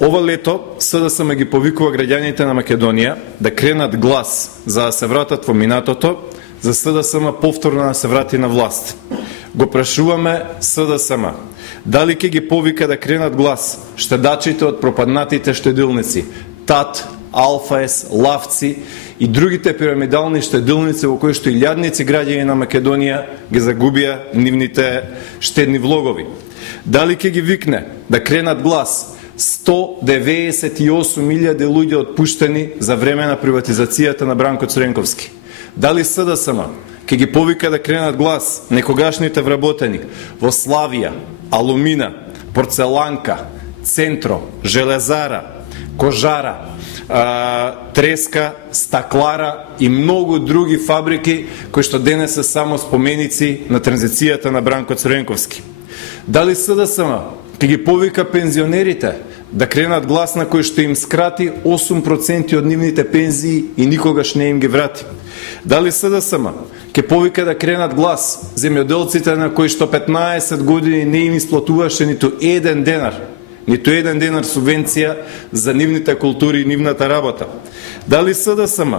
Ова лето СДСМ ги повикува граѓаните на Македонија да кренат глас за да се вратат во минатото, за СДСМ повторно да се врати на власт. Го прашуваме СДСМ, дали ќе ги повика да кренат глас штедачите од пропаднатите штедилници, ТАТ, Алфаес, Лавци и другите пирамидални штедилници во кои што илјадници граѓани на Македонија ги загубија нивните штедни влогови. Дали ќе ги викне да кренат глас 198.000 луѓе отпуштени за време на приватизацијата на Бранко Цренковски? Дали СДСМ ќе ги повика да кренат глас некогашните вработени во Славија, Алумина, Порцеланка, Центро, Железара, Кожара, Треска, Стаклара и многу други фабрики кои што денес се само споменици на транзицијата на Бранко Цренковски? Дали СДСМ ќе ги повика пензионерите да кренат глас на кој што им скрати 8% од нивните пензии и никогаш не им ги врати? Дали СДСМ ќе повика да кренат глас земјоделците на кои што 15 години не им исплатуваше ниту еден денар субвенција за нивните култури и нивната работа? Дали СДСМ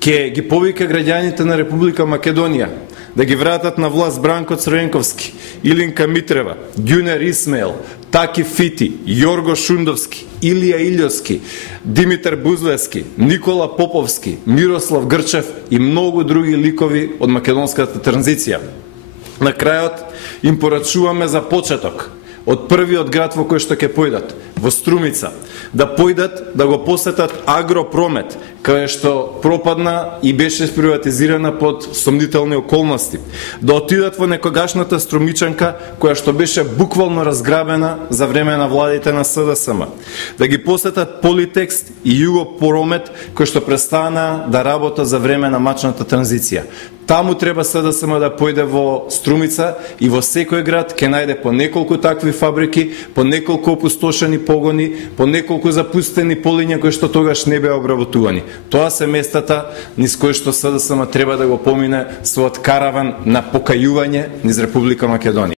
ќе ги повика граѓаните на Република Македонија да ги вратат на власт Бранко Цренковски, Илинка Митрева, Ѓунер Исмаил, Таки Фити, Јорго Шундовски, Илија Илјовски, Димитар Бузлевски, Никола Поповски, Мирослав Грчев и многу други ликови од македонската транзиција? На крајот им порачуваме за почеток од првиот град во кој што ќе појдат, во Струмица, да појдат да го посетат Агропромет, кај што пропадна и беше приватизирана под сомнителни околности, да отидат во некогашната Струмичанка, која што беше буквално разграбена за време на владите на СДСМ, да ги посетат Политекст и Југопромет, кој што престана да работа за време на мачната транзиција. Таму треба СДСМ да појде во Струмица и во секој град ќе најде по неколку такви фабрики, по неколку опустошени погони, по неколку запустени полиња кои што тогаш не беа обработувани. Тоа се местата низ кои што СДСМ треба да го помине својот караван на покајување низ Република Македонија.